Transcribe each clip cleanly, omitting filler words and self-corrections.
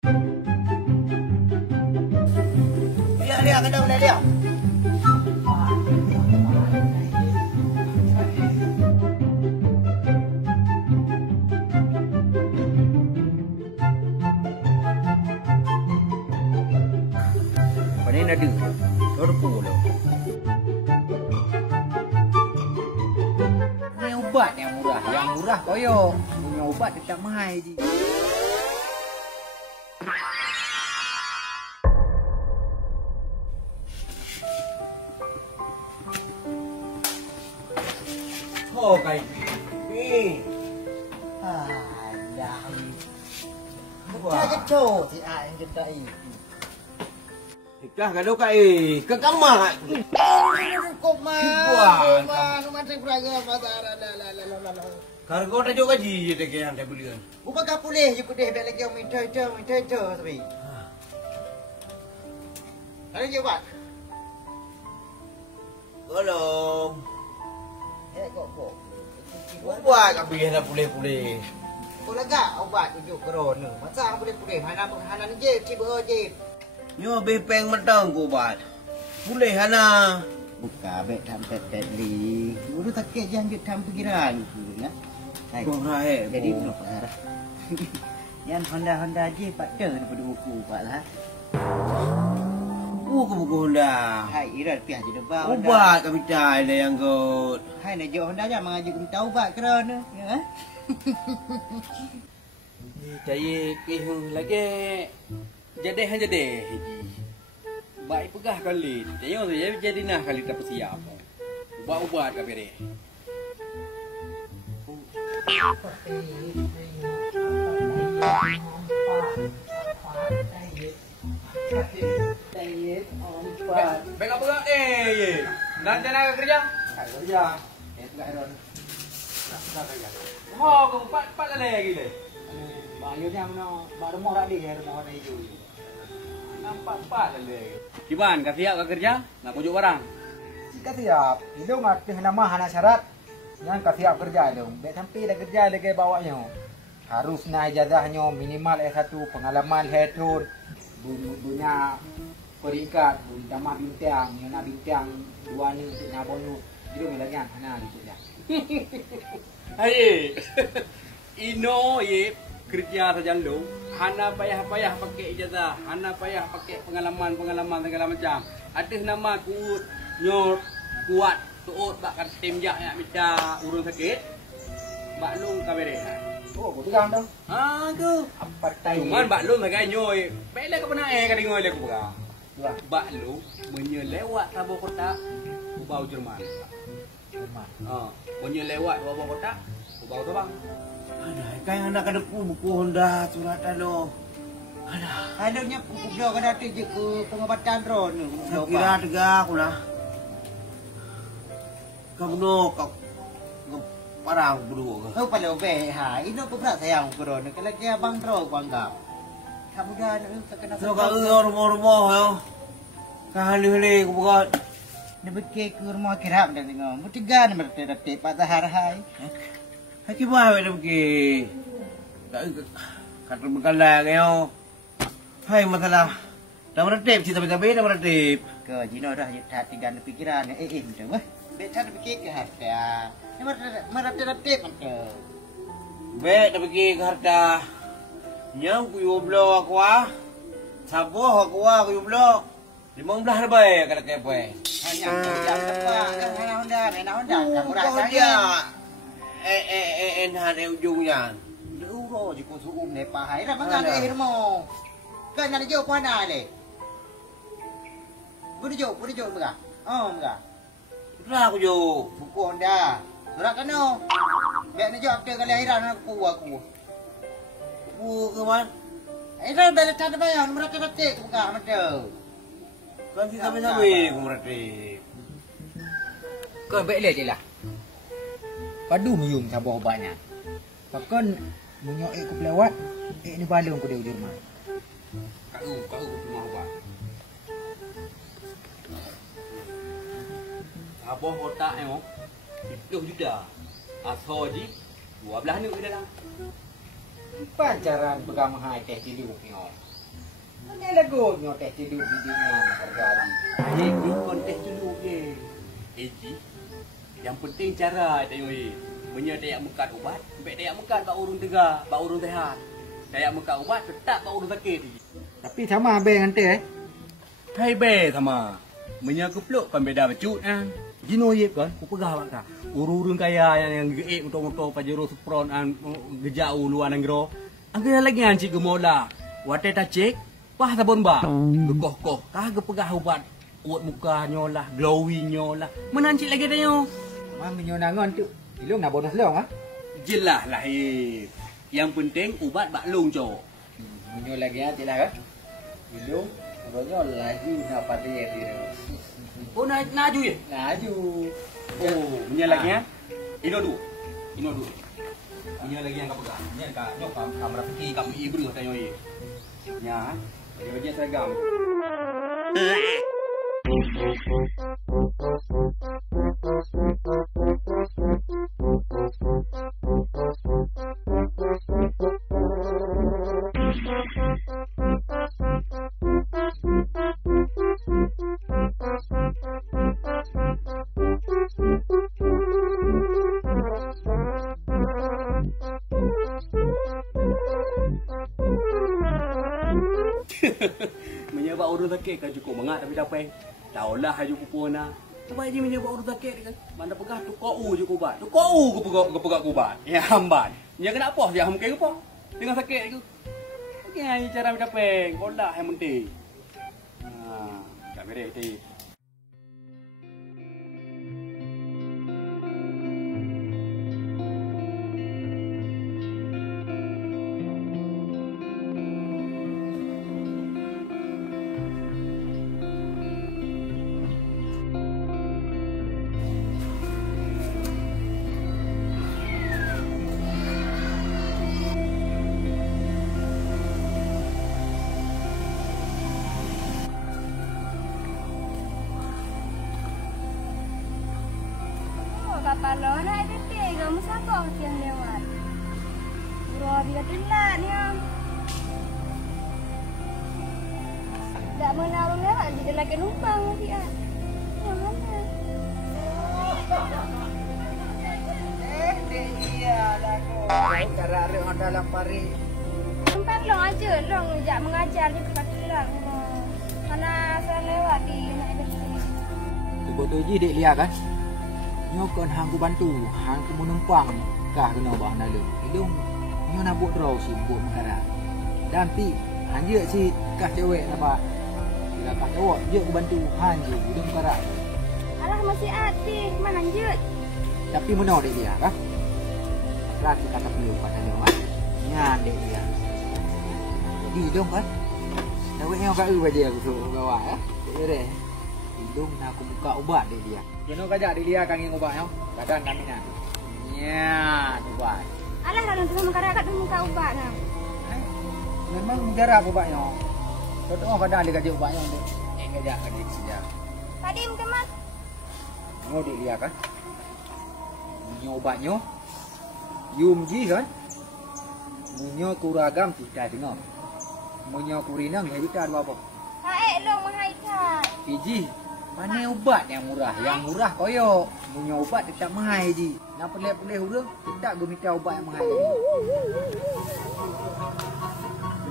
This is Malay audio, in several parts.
Lihat dia kena boleh dia. Panen ada. Terpu lo. Ini ubat yang murah koyo. Punya ubat tak mahal je. Oh kai. Ni. Alah. Macam kecoh si ai kita ini. Ikah kalau kai ke kamar. Kok mah. Rumah saya peraga pasar. Kargo dah juga gaji je yang dah belian. Bukan kau boleh je putih balik lagi minta tapi. Ada jawab. Belum. Kok. Ubat kau biar dah pulih. Kau lega ubat tujuh corona. Masa pulih. Hana ni je, ciba je. Nyo bepeng mentang ku ubat. Pulih hana. Buka bek tampet li. Guru sakit jangan jut tam pikiran ku ya. Hai. Kau raih. Jadi belum parah. Yang Honda je pak dah pada buku pak lah. Buku Honda. Hai ira piah je depan. Ubat kami dah ada yang gut. Hai nak jo Honda jangan mengaji kita ubat kerana ya. Cai kehung lagi jadi. Baik pegah kali. Tengok tu jadi nah kali tak siap. Ubat ka bere. Baik apa gak? Dan jangan kerja? Kerja. Enggak heran. Oh, kau empat lagi le. Bayunya mana? Baru mau rak dia rumah orang hijau. Nampak lagi. Kiban, kau siap kau kerja? Nak pujuk barang? Jika siap, itu ngerti nama hana syarat. Yang kau siap kerja itu. Baik sampai dah kerja lagi bawanya. Harus naik ijazahnya minimal S1, pengalaman headhunter, punya peringkat, nama bintang, nyana bintang, dua ni, nyabonu. Itu milanya hana gitu ya. Hai. Ino ye kerja saja lu. Hana payah pakai ijazah, hana payah pakai pengalaman segala macam. Ada nama kuat tuut bakar temjak nak minta urun sakit. Bak long kabere. Oh, betul kan tu? Tu. Apa tai? Cuman bak long agak nyoy. Pele ke pernah ka dengoy le ku ba. Bak long menyelewat tabur kota bau Jerman. Menyelewat bau kota bau tu bang. Ada, kayak anak ada buku Honda suratan lo. Ada nya buku dia kada je ke pengobatan ron. Saya kira tegak aku lah. Kamu kau parang berdua. Kau pada obeh ha. Ini aku berat sayang ron. Kalau dia abang ro anggap. Kamu dah nak kena. So kau rumah yo. Kahali-hali aku buat. Ni bekek ke rumah kirap dan tengok. Mutigan berdetik patah hari. Haki buah ada pergi. Kata berkalah kau. Hai masalah. Dah meretip cerita tapi dah meretip. Ke Jino dah tiga pikiran. Betul weh. Betul dah fikir ke harta. Ni meretip macam. Baik dah fikir ke harta. Nyam ku yublo aku ah. Sabuh aku yublo. 15 lebih kata kepo. Hanya jam depan kan Honda. Kamu rasa dia. Enahan ujungnya. Euro je kau suum ne pahai dah mangan air mo. Kan nak jauh mana le? Boleh jauh berah. Berah. Itulah aku jauh. Buku Honda. Surat kena. Biar nak jauh after kali akhiran aku. Buku ke mana? Akhiran balik tak ada bayar. Meratip buka macam. Kan kita sampai aku meratip. Kau baik je lah. Padu muyung sabar obatnya. Pakon munyok ku pelawat, ni balung ku dia rumah. Kau rumah obat. Abah otak mo. Itu juta. Asal ji 12 ni ke dalam. Pacaran pegang mahai teh tidur nyo. Ini lagu nyo teh tidur di dunia harga. Ini kontes dulu je. Eji. Yang penting cara tengok ni. Punya dayak mekat ubat, sampai dayak mekat bak urun tegak, bak urun sehat. Dayak mekat ubat tetap bak urun sakit. Tapi sama abang dengan teh. Hai be sama. Punya aku peluk kan beda becut kan. Jino yep kan, aku pegah bak ka. Urun kaya yang geek motor-motor Pajero Supron an gejau luar negara. Angge lagi an cik gemola. Wate ta cek, wah sabon ba. Gekoh-koh, kagak pegah ubat. Uat muka nyolah, glowing nyolah. Menancik lagi tanya. Mang nyo nangon tu. Ilung nak bonus leong ah. Jelah lahir. Yang penting ubat bak long cok. Nyo lagi ah jelah kan. Ilung nyo lagi nak pada dia. Oh naju ye? Laju. Oh, punya lagi ya? Ino du. Punya lagi yang kau pegang. Ni kan nyok kamera pergi kamu ibu tanya ye. Nya, dia seragam. Menyebab urus sakit kan cukup mengat tapi dapat. Taulah haju pupuna. Apa je menyebab urus sakit kan? Mana pegah tu kau je kubat. Tu kau ke pegak kubat. Ya hamban. Dia kena apa? Dia hamkai apa? Dengan sakit tu. Okey ai cara dapat. Kau dah yang penting. Tak beres tu. Kalau nak detik, kamu sabar yang lewat. Bro, bila telat ni. Tak menaruh lewat, dia lagi numpang dia. Yang mana? Iya lagu. Cara ada dalam pari. Tempat long aja, long jak mengajar di tempat telat. Mana saya lewat di nak detik. Tu bodoh je dek lihat kan. Nyo kon hang ku bantu, hang ku menumpang kah kena bang dalam. Hidung nyo nak buat draw si buat mengara. Dan pi hanje si kah cewek apa? Bila kah cowok je ku bantu hanje hidung mengara. Alah masih hati, mana lanjut. Tapi menor dek dia kah? Laki kata perlu pada dia kan. Nyan dek dia. Jadi hidung kan. Cewek nyo kat baju aku suruh bawa ya. Boleh. Hidung nak aku buka ubat dek dia. Kena kajak dia kangin ubat yo. Kadang kami nak. Ya, ubat. Alah kalau tu mengara kat muka ubat nah. Memang menjarah ubatnya. Betul kadang dia kajak ubatnya tu. Kajak kajak saja. Tadi mungkin mas. Mau dia kan? Munyo ubatnya. Yum ji kan? Munyo kuragam tidak dengar. Munyo kurinang ya kita ada apa? Haik long mahaikat. Fiji. Mana ubat yang murah? Yang murah koyo. Punya ubat tak mahal je. Nak pelih-pelih hurung, tidak gua minta ubat yang mahal.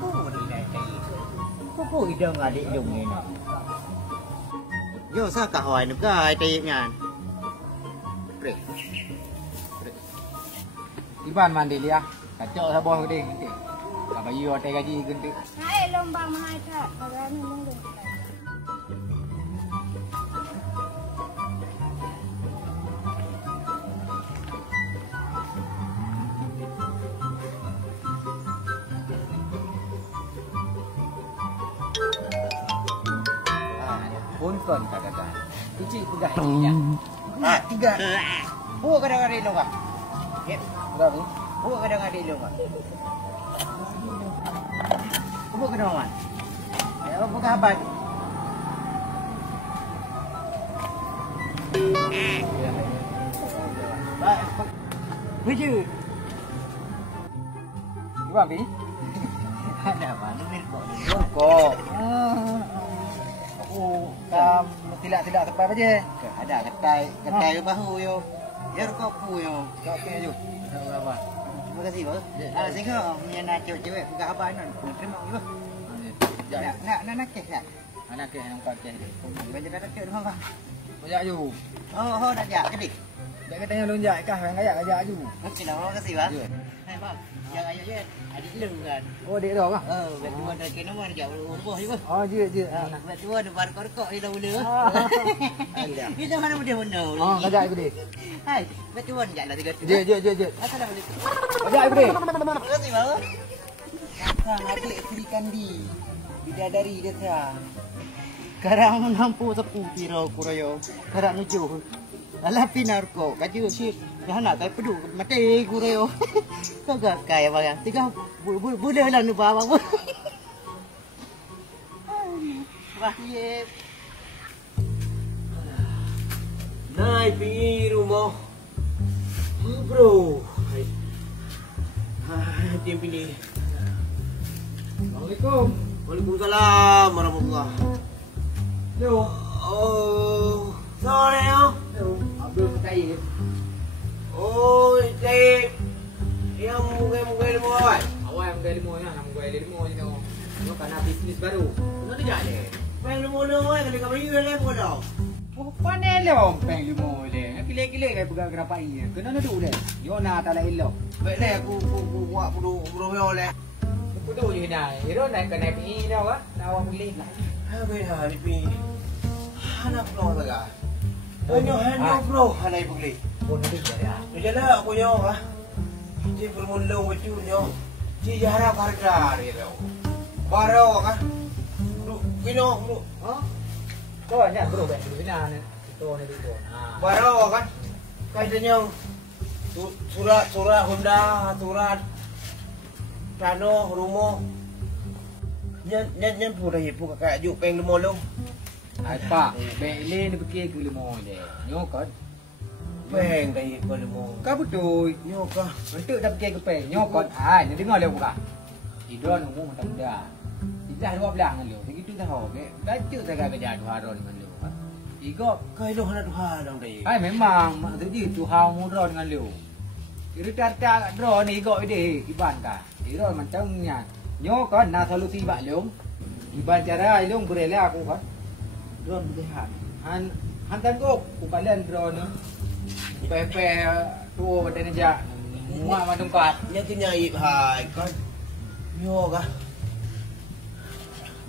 Oh, ni dah kai. Kok idang adik dong ni nak. Yo sa ka hoài nữa cái tay nhàn. Pre. Iban mandi dia. Kacau sabon gede nanti. Apa you ada gaji gede. Haik long bang mahaikat. Kalau ni long. Pun kadang-kadang. Kecil pegang ya. Ah, 3. Buat kadang-kadang lo kah? Ya. Berapa? Buat kadang-kadang lo kah? Buat kadang-kadang. Ya, bukan apa? Baik. Wujud. Gimana, Pi? Ada mana ni kok? Kok. Oh, kam tidak sampai apa je. Ada ketai bahu yo. Ya kok ku yo. Kau okey je. Tak apa. Terima kasih bos. Sehingga punya nak cewek bukan apa nan. Terima kasih bos. Nak kek tak? Anak ke yang kau cek. Banyak nak kek rumah bang. Banyak ju. Oh dah jak ke dik? Dak katanya lonjak kah yang ajak ju. Okey dah, terima kasih bang. Hai bang. Yang ayo je. Adik lu kan. Oh, dek dah kah? Betul dah kena mana jak rumah je bos. Oh, je. Betul ada bar korkok dia dah mula. Ada. Kita mana mudah-mudah. Oh, ajak aku dek. Hai, betul jak lah 3. Je. Assalamualaikum. Ajak aku dek. Terima kasih bang. Kang adik berikan di bidadari dia saya. Karang nampu sepu tiro kuroyo. Karang nuju. Alah pinarko. Kaju si nak kai pedu mati kuroyo. Kau gak kaya bang. Tiga boleh lah nu bawa. Wah ye. Naik pergi rumah. Bro. Dia pilih. Assalamualaikum. Waalaikumsalam warahmatullahi. Yo. Oh, sore yo. Abdul Mutaib. Oh, cik. Yang mungkin lima awal. Awal yang mungkin lima ya, mungkin lima je tu. Yo karena bisnes baru. Mana dia ni? Peng lima awal kali kau bagi dia pun dah. Oh, pandai lah peng lima le. Kile-kile kai pegang kerapai ni. Kena nak duduk dah. Yo nak tak lain elok. Baiklah aku buat bro yo le. Aku duduk je dah. Hero naik kena pergi dah wah. Nak awak boleh lah. Habis hari pi. Anak bro saja. Hanya bro, hanai boleh. Pun ada ya. Jalan aku yo ah. Cik bermula wajib yo. Cik jarang harga dia tau. Baru kan. Kino. Ha? Kau nak bro kat sini ni. Itu ni tu. Ha. Baru kan. Kaitanya surat Honda, surat tanah rumah. Nhân phụ thầy phụ kakak juk peng lemo long. Hai pak, bek le ni fikir ke lima je. Nyo kan. Peng thầy peng lemo. Kau betul. Nyo kah? Untuk dah fikir ke peng. Nyo kan. Hai, ni dengar le buka. Idon umum tak muda. Tidak 12 dengan lu. Begitu dah ke. Baca saya kerja 2 hari dengan lu. Iko Kai lo hana Tuhan dong thầy. hai memang mak tu ji tu hau mudra dengan lu. Kira tak draw ni iko ide iban ka. Iro macamnya. Nyo kan na solusi bak long. Iban cara long berela aku kan. Drone berlihat. Han tanggup ku kalian drone ni. Pepe tu pada nejak. Muak madungkat. Nhân kena ip hai kan. Nyo kah?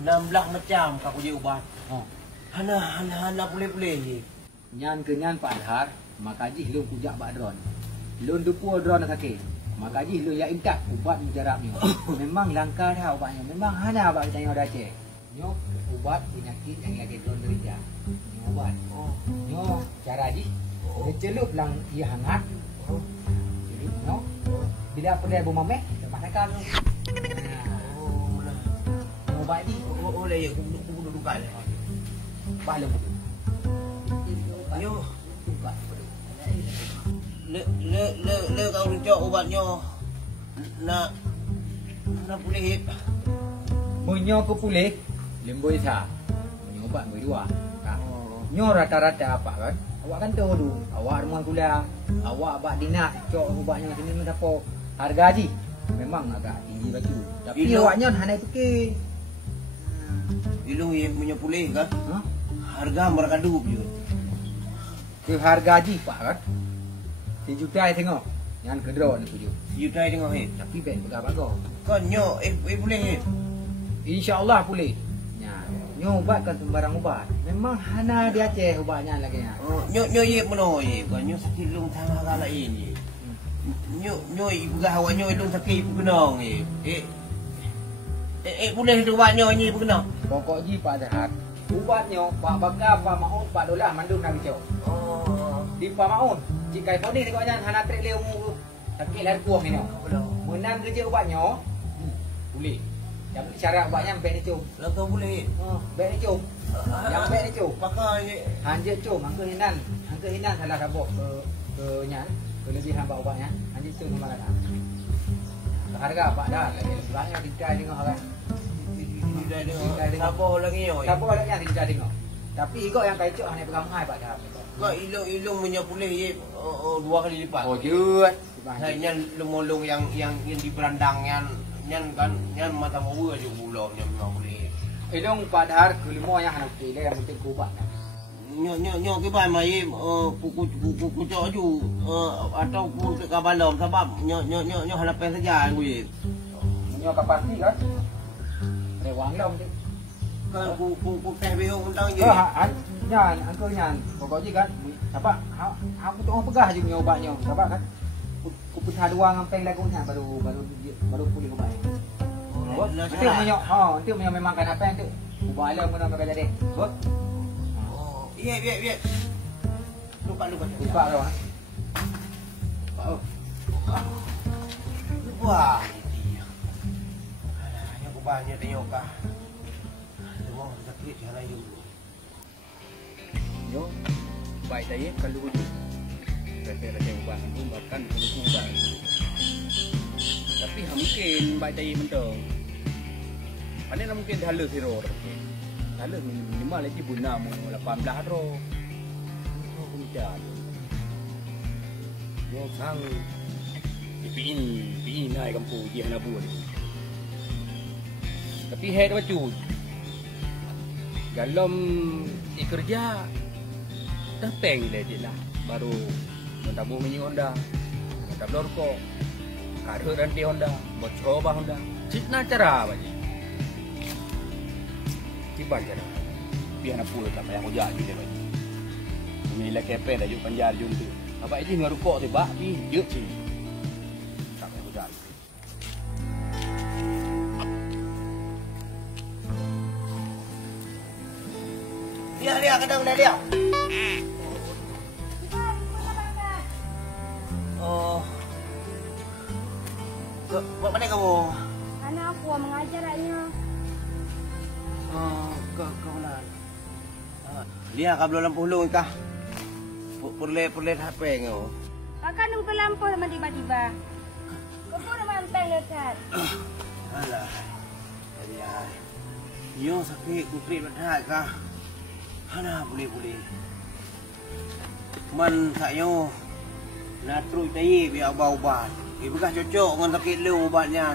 16 macam kau je ubat. Oh. Hana boleh je. Nyan ke nyan Pak Adhar, maka ji lu kujak bak drone. Lun dupu drone sakit. Maka ji lu ya intak ubat mujarabnya. Memang langka dah ubatnya. Memang hana bak tanya dah cek. Nyo ubat penyakit yang lagi drone derija. Nyo ubat. Oh. Nyo cara ji. Dia celup lang ia hangat. Celup no. Bila apa dia bom mameh, lepas nakal tu. Ubat ni Oleh ya aku duduk kat. Pak lu. Nyo. Ubat. Le kau rujuk ubatnya. Nak boleh hip. Munyo ke pulih, lembu isa. Munyo ubat berdua. Nyo rata-rata apa kan? Awak kan tahu dulu. Awak rumah gula. Awak abak dinak cok ubatnya sini ni siapa? Harga haji. Memang agak tinggi baju. Tapi Bila- awaknya hanai fikir. Ilung ye punya pulih kan. Ha? Harga berkadu je. Ke harga haji pak kan? 1 juta tengok. Yang kedua ni tuju. Juta tengok hip. Tapi bet bagus. Kan nyo boleh hip. InsyaAllah pulih. Ya. Nyo ubat kan sembarang ubat. Memang hana dia Aceh ubatnya lagi ya. Oh, nyo ye meno ye. Kan nyo sakit lung tangga kala ini. Nyo ibu gah awak nyo lung sakit ibu kenong ye. Boleh tu ubat nyo ni ibu kenong. Pokok ji Pak Adhar. Ubatnya Pak Bakar, Pak Maun, Pak Dolah mandum nak bicau. Oh. Di Pak Maun. Jika kau ni tengok jangan hana trek le umur. Sakit lari kuah ni no. Belum. Menang kerja ubatnya. Boleh. Yang cara ubatnya bek ni cum. Lah kau boleh. Bek ni cum. Yang bek ni cum. Pakai ye. Hanja cum, angka hinan. Angka hinan salah kabok ke nyan. Kelebihan bak ubatnya. Hanja cum malah tak. harga apa dah lagi banyak dicari tengok kan. Tidak ada siapa lagi yo. Siapa lagi yang dicari tengok. Tapi ikut yang kaicok hanya pegang hai pak dah. Kau ilung punya pulih ye 2 kali lipat. Oh jut. Saya nyan lumulung yang di berandang nyan kan nyan mata mau aja pulau nyan memang boleh. Ilung padahal kelima yang anak kecil yang penting kubat. Nyo cái bài mà em ku cho ju atau ku ke kabalom sebab nyo halapan saja gue. Nyo ke parti kan. Rewang dong tu. Kan ku teh beho undang je. Nyan, angko nyan. Pokoknya kan apa aku tu orang pegah je punya ubatnya. Sebab kan ku pecah dua ngampeng lagu nya baru pulih ubat. Nanti nanti memang kan apa yang tu. Ubat alam mana mereka jadi. Bot. Iya. Lupa dong. Lupa. Hanya aku banyak tengok kah. Semua sakit jalan dulu. Yo, baik saya kalau itu. Saya rasa ubah itu bahkan ubah. Tapi mungkin baik saya mentong. Mana mungkin halus hero. Halus minimal lagi buna mu 18 ro. Oh hujan. Yo sang piin naik kampung dia nak buat. Tapi head baju. Dalam kerja dah peng le dia lah. Baru mentabung minyak Honda. Mentabung rokok. Karu rantai Honda, bocor bah Honda. Cina cara apa je? Tiba cara. Biar nak pulang tak payah hujan je dia. Ini lah kepen dah juk panjal jun tu. Apa ini ngaruh kok tiba pi je ci. Tak payah hujan. Dia kadang dia. Oh. Buat mana kamu? Anak aku mengajar aknya. Kau mana? Dia kau belum lampu hulung kah? Perlet HP kau. Akan nunggu lampu sama tiba-tiba. Kau pun mampeng lekat. Alah. Dia. Yo sakit kuprit berat kah? Hana boleh. Man sayo. Nak terus tadi biar ubat. Bekas cocok dengan sakit leu ubatnya.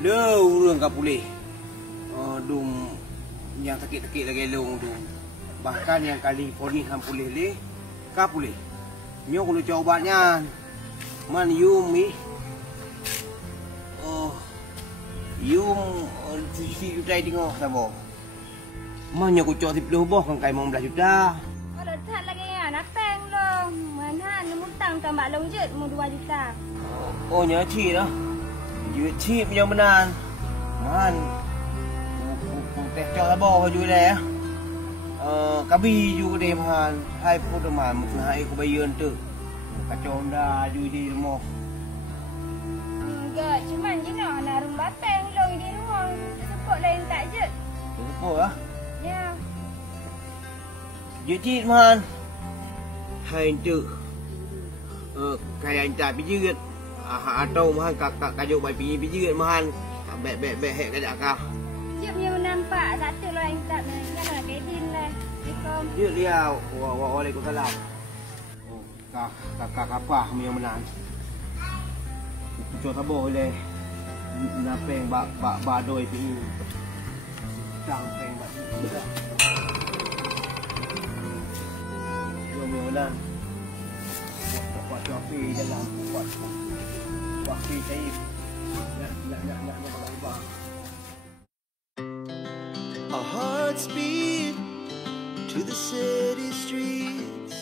Leu orang kau pulih. Dum yang sakit-sakit lagi leu tu. Bahkan yang kali ponis ham pulih le, kau pulih. Nyo kalau cocok ubatnya. Man yumi. Yum sisi juta tengok sama. Man nyo cocok 10 boh kan kai 15 juta. Kalau tak lagi anak peng long. Mana nemu tang tambah long jet mu 2 juta. Oh nhớ chị đó. Chị chị nhau bên an. Man. Cụ tẹt cho ta bò vui nè. Cá bi vui đêm hàn 2 phút mà một hai của bây giờ tự. Cả tròn đà vui đi đúng không? Enggak, cuman je nak rumah peng long di rumah. Sepok lain tak je. Sepok ah? Ya. Chị chị man. Hai tự. Kayak tak bijir. Atau mahan kakak kajuk bayi bijir mahan bek hek kajak kah. Cik punya nampak satu lah yang tak nak kedin lah. Assalamualaikum. Dia waalaikumsalam. Oh, kakak apa yang menang? Cho ta bồi le. Na peng ba đôi pi. Trang peng ba. Yo menang. Buat kopi dalam buat. Waktu saya nak berubah. Our hearts beat to the city streets.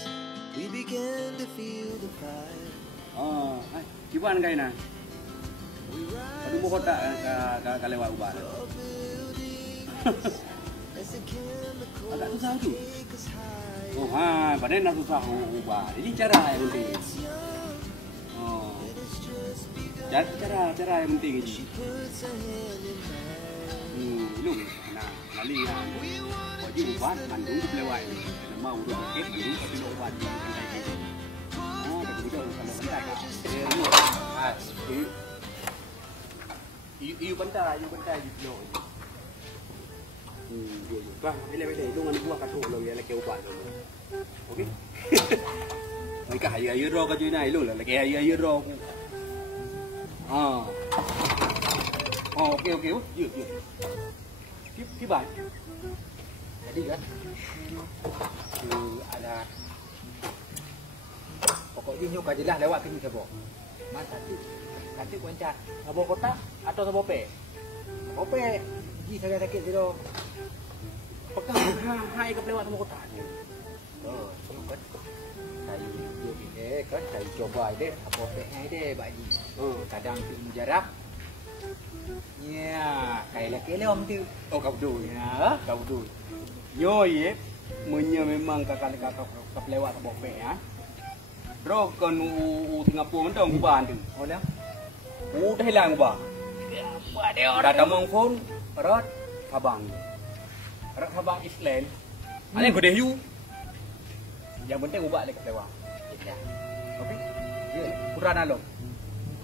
We began to feel the fire. Cuba kan na. Padu mo kota ka lewat ubah. Agak susah tu. Oh panen nak susah ubah. Jadi cara yang penting. Cara yang penting ini. Lu nah lali nah. Wajib ubah mandung lewat. Mau udah kek dulu tapi lu ubah di kantai ini. Tapi kita kalau kantai kan. You bentar you dulu. Bang, bila lu ngan buah katuk lu ya lagi ubat lu. Okey. Mereka ayu ro ka jui nai lu lah lagi ayu ro. Okey. You. Tiếp bài. Jadi kan. Ada pokoknya nyok aja lah lewat ke ni sabo. Mas Kati kuancat. Sabo kotak atau sabo pe? Sabo pe. Ji saya sakit tu. Pegang hai ke lewat sabo kotak ni. Kan. Saya dia kan saya coba deh sabo pe hai deh Pak Ji. Kadang tu mujarab. Ya, kayak laki lewat tu. Oh kau dulu ya, kau dulu. Yo ye, munya memang kakak lewat sabo pe ya. Bro kan Singapura mentang ubah tu. Oh dah. Dah hilang ubah. Apa dia orang dah mongkon rat Sabang. Rat Sabang Island. Ani gede you. Yang penting ubah dekat lewat. Okey. Ya, kurang along.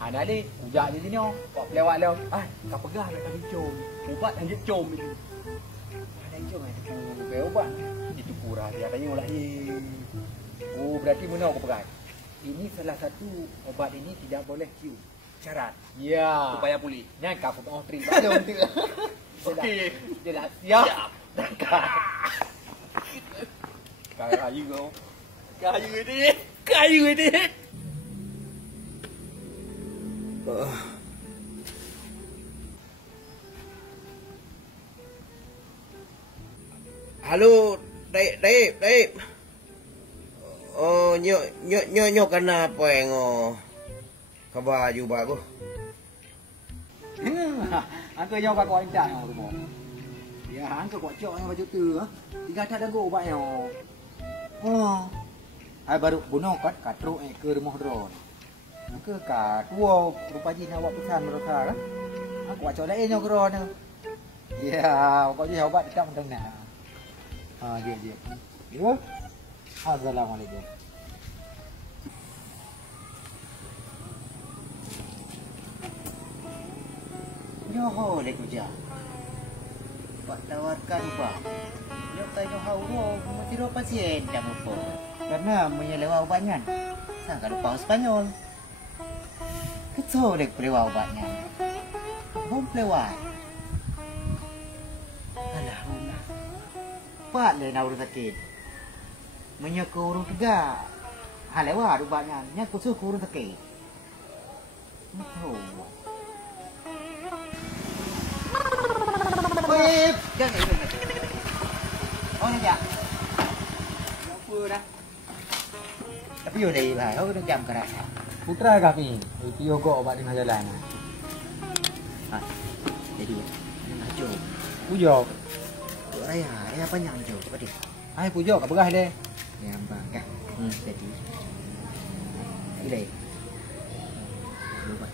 Ada ni ujak di sini kau lewat lewat. Kau pegang dekat hijau. Ubah lanjut com itu. Ada hijau kan? Kau ubah. Itu kurang dia tanya ulah. Oh berarti mana kau pegang? Ini salah satu obat ini tidak boleh cium. Syarat. Ya. Supaya pulih. Jangan kau mau terima dong tu. Okey. Jelas. Siap. Kayu kau. Kayu ini. Halo, Daib. Oh, nyo kenapa yang khabar you bagus? Angka nyo kau incat rumah. Ya, angka kau cok yang baju tu. Tiga tak ada go ubat yang. Ai baru bunuh kat katru ke rumah drone. Angka kat dua rupa ji nak buat pesan mereka lah. Aku cok lain nyo drone. Ya, kau je ubat tak mendengar. Dia. Ya. Assalamualaikum. Nyoho le kuja. Pak tawarkan ubah. Yo kayo hawo matiro pasien kamu po. Karena menyelewa ubatnya. Sangka lupa Spanyol. Keco le plewa ubatnya. Bom plewa. Alah. Pak le na urut sakit. Menyekurung juga. Halewa ubatnya. Nya kusuh kurung sakit. Betul. Jangan ikut. Oh ni tak. Apa dah? Tapi yo dai lah, kau kena jam keras. Putra kami. Tio go obat di jalan. Jadi nak jo. Pujo. Raya panjang jo apa dia? Ai pujo kat berah deh. Yang bangka. Jadi. Ini. Lupa.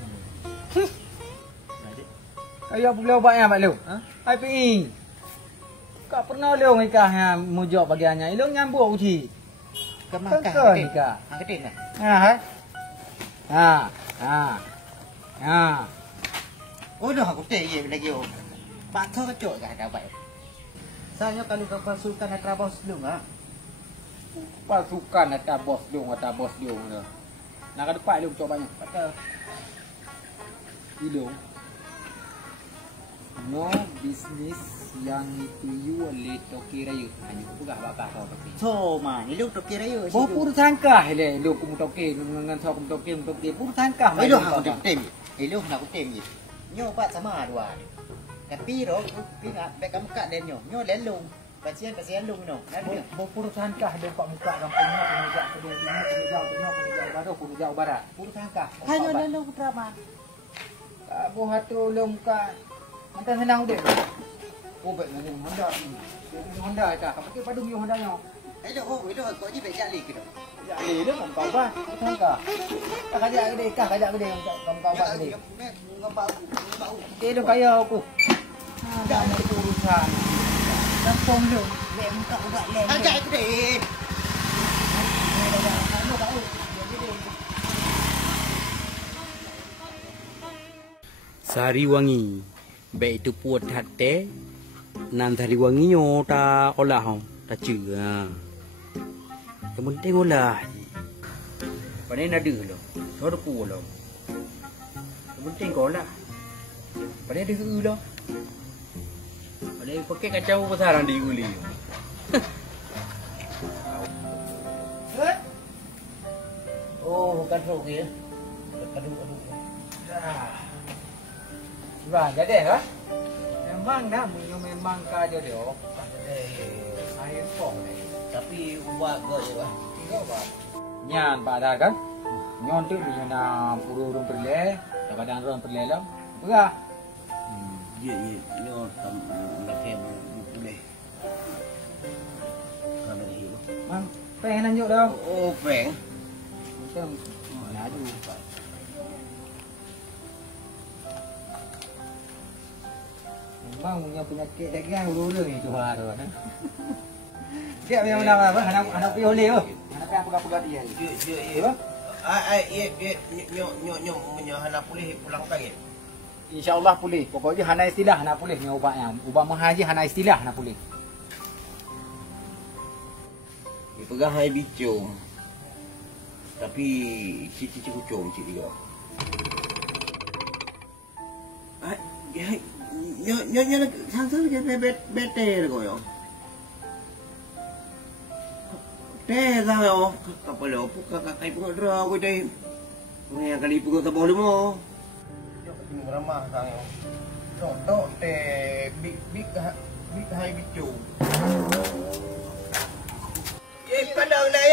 Ayo boleh ubatnya Pak Lu. Ai pi. Kau pernah lu nikah yang mujok bagiannya. Lu nyambuk uji. Kemakan nikah. Angketin dah. Oh dah aku teh ye lagi oh. Pak kau kecok kat dapat. Saya kalau kau pasukan nak bos dulu Pasukan atau bos dong tu. Nak ke depan lu coba banyak. Kata. Hidung. No business yang itu you oleh toki rayu. Hanya buka bakar kau tapi. So man, ini lu toki rayu. Bawa puru sangkah le, lu kum toki dengan kau kum toki puru sangkah. Lu aku tem. Lu aku tem je. Nyo pak sama dua. Tapi ro pingat baik kamu kat dan nyo lelung. Pasien lung no. Bawa puru sangkah dia pak muka kampungnya penujak baru penujak barat. Puru sangkah. Hanya lelung drama. Abu hatu lum ka. Mantan senang dia. Oh baik ni Honda ni. Honda tak. Kau pakai padung Honda nya. Itu kau ni baik jali ke tu. Jali dia kau ba. Sangka. Tak kajak gede kah kajak gede kau ba gede. Ngabau. Dia dah kaya aku. Dah ada urusan. Kampung lu. Lem kau buat lem. Kajak gede. Sari wangi. Baik itu puat hati. Nan sari wangi nyo ta olah hong. Ta chưa. Yang penting olah. Pandai nak ada lo. Suara pu lo. Yang penting kau lah. Pandai ada ke lo. Pandai pakai kacau pasaran di uli. Oh, bukan sok ya. Aduh. Wah, jadi ha? Memang dah munyo memang ka je dia. Air pong ni. Tapi ubat kau je bah. Enggak ba. Nyan pak dah kan? Nyon tu ni na puru-urung perle, kadang ron perle lam. Berah. Ya, nyo tam nak kem boleh. Kami ni. Mang pengen lanjut dah. Oh, peng. Macam laju pak. Memang punya penyakit dagang ulu-ulu ni tu ha tu. Dia memang nama apa? Anak pioleh tu. Anak yang pegang-pegang dia. Ya. Nyo hana pulih pulang kaya. InsyaAllah pulih. Pokoknya hana istilah hana pulih ni ubatnya. Ubat menghaji hana istilah hana pulih. Dia pegang hai bicung. Tapi cici kucung cik dia. Nyo sang-sang je bete kau yo. Teh dah yo. Apa lo puka kakai pun dra aku dai. Ni kali pun tak boleh mo. Yo ketemu ramah sang yo. Tok teh big hai bicung. Padang dah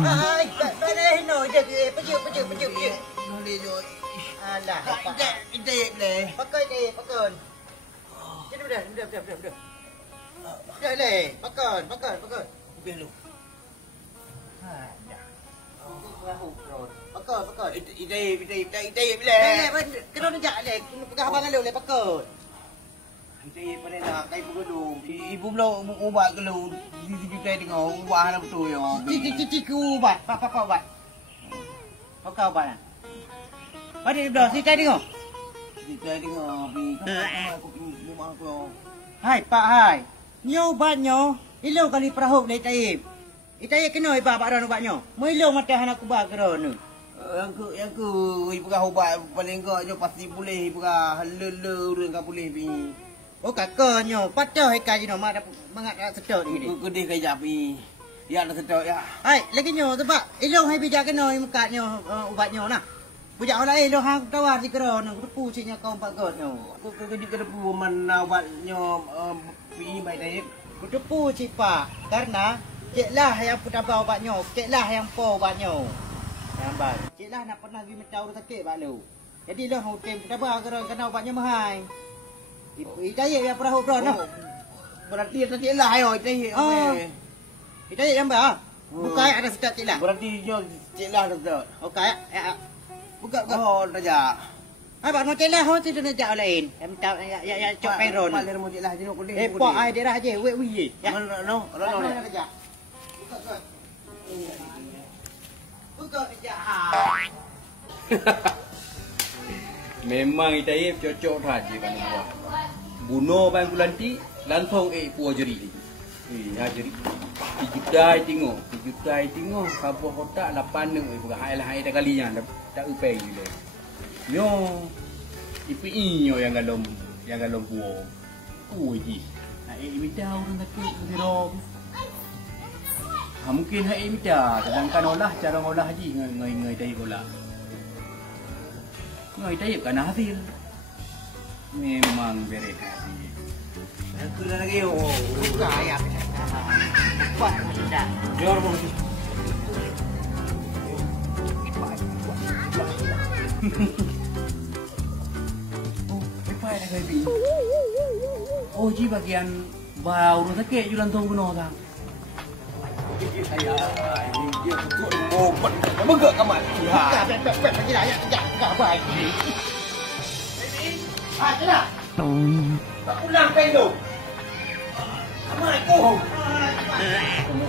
Hai, padang no je pejuk. Boleh jo. Alah, ide le. Pakai ni, pakai. Jadi dah. Dah le, pakai. Biar lu. Ha, dah. Pakai. Ide bila. Kena nak le, pegang abang lu le pakai. Ide pada nak kai pegudung. Ibu belum ubat ke lu. Juta tengok ubat hang betul yo. Cici ubat. Apa ubat? Pakai ubat ah. Pada dia dah si tengok. Kita tengok pi. Aku pergi rumah aku. Hai Pak hai. Nyo ubatnyo, ilo kali perahu dari Taib. Taib kena iba pak ron ubatnyo. Milo mata hana ku ba keron. Yang ku ibu kah ubat paling enggaknyo pasti boleh ibu kah lele urang kah boleh pi. Oh kakonyo, patah ikai jino mak mangat sedot ni. Ku kedih kai japi. Ya nak sedot ya. Hai, lagi nyo sebab ilo hai bijak kena mukatnyo ubatnyo nah. Bujak orang lain dah hang tawar si keron nang tepu sinya kau empat gotnyo. Aku kedik kedepu mana ubatnyo pi baik Taib. Ku tepu si pak karena ceklah yang putabau ubatnyo, ceklah yang po ubatnyo. Nampak. Ceklah nak pernah pergi mentau sakit pak lu. Jadi dah hotel putabau keron kena ubatnyo mahal. Taib yang perahu bron noh. Berarti ada ceklah ayo Taib. Oh. Taib yang ba? Bukan ada sedap ceklah. Berarti jo ceklah dah. Okey. Buka. Oh, raja. Abang mau celah ho tu nak jak lain. Ya cok peron. Pak mau celah je nak kulit. Pak ai dia dah je. Wei wi. Ya. No. Raja. Buka raja. Memang Taib cocok saja kan buah. Bunuh bang kulanti, lantong puah jeri. Ya jeri. 7 juta tengok. Sabah kotak 8 neng bukan hai dah kalinya tak upeng juga. Nyo IPI nyo yang galom buah. Ji. Hai minta orang takut bergerak. Mungkin hai minta sedangkan olah cara ngolah haji ngai Taib olah. Ngai Taib kan hasil. Memang beres hasil. Aku lagi yo. Buka ya. Buat sudah. Jor bang. Oh, apa yang kau beli? Oh, ji bagian bau rumah sakit jualan tong bunuh tang. Oh, begak kamat. Ya, pet lagi dah. Ya, enggak baik. Ah, sudah. Tak pulang pendo. Assalamualaikum.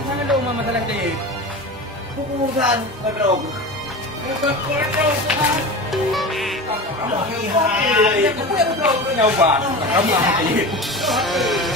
Mana dong mama masalah Taib? Urusan kodok. Kodok. Aku punya nyoba. Kamu nggak mau